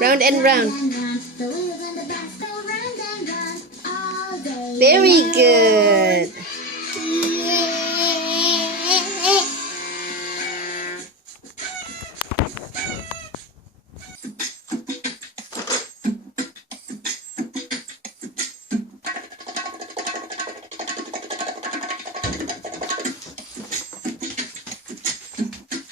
Round and round. Very good.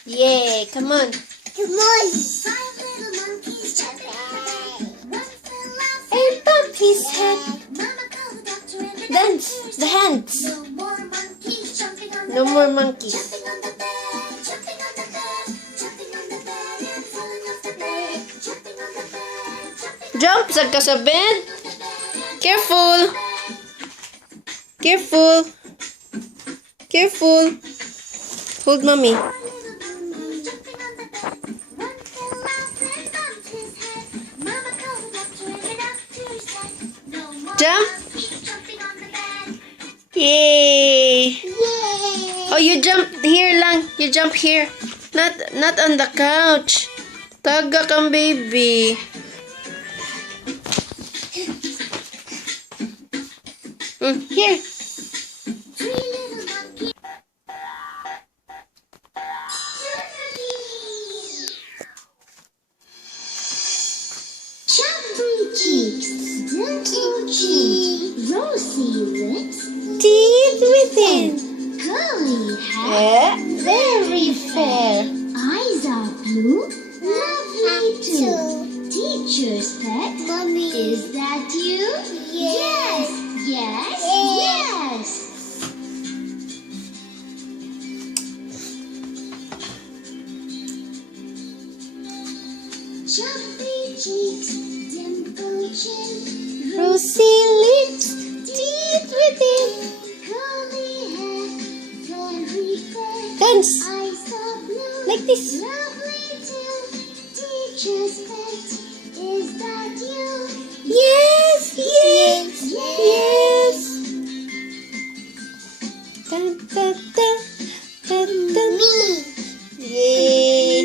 Yay, come on. Come on. 5 little monkeys jumping on the bed. One fell off And bump his head. Mama called the doctor and the Dance, doctor the said, hands. no more monkeys jumping on the No bed. more monkeys. Jumping on the bed, jumping on the bed, jumping on the bed and falling off the bed. Jumping on the bed, jumping Jump ka sa bed. on the bed. Careful. Careful. Careful. Hold mommy. Jump. Yay. Oh, you jump here lang. You jump here. Not on the couch. Taga kang baby. Here. Chubby cheeks, dimple chin, rosy lips, Teeth within. curly hair, Very fair. eyes are blue, lovely too. Teacher's pet, Mommy. is that you? Yes. Yes, Yes. yes. Chubby cheeks, dimple chin, Rosy lips. Teeth within. curly hair, very fair. Dance. Eyes are blue, Like this. lovely too. Teacher's pet, is that you? Yes. Yes. Yes. Dun, dun, dun. Dun, dun. Yay.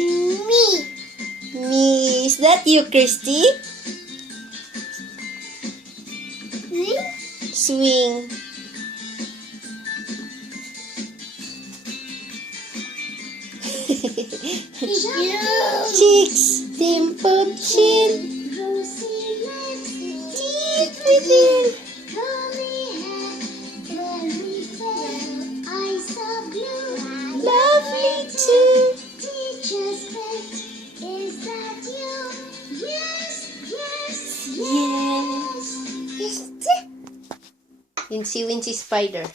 Me. Is that you, Christy? Swing. Cheeks, dimpled chin, Rosy lips, teeth within. curly hair, very fair. Eyes are blue, Lovely too. Teacher's pet, is that you? Yes, yes, Yes. Wincy Wincy Spider.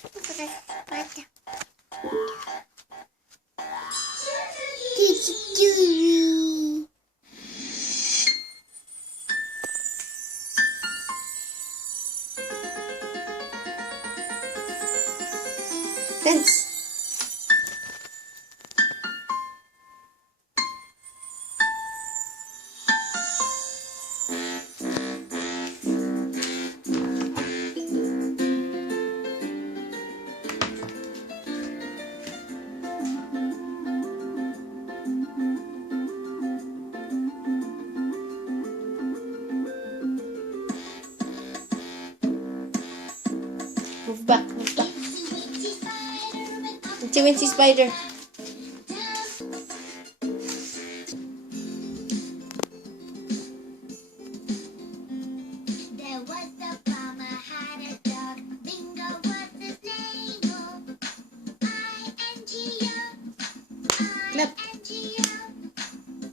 Dance. Move back, move back. Wincy Wincy Spider. There was a farmer had a dog. Bingo was his name. Oh, I-N-G-O, Clap. I-N-G-O,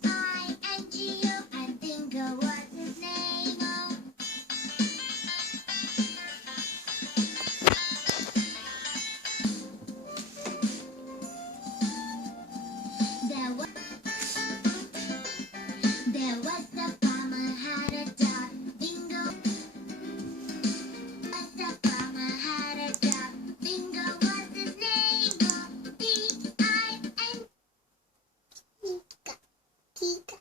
I-N-G-O, and Bingo was his name. Oh. There was a farmer had a dog. Bingo. The farmer had a dog. Bingo was his name. Oh, B-I-N. Kika.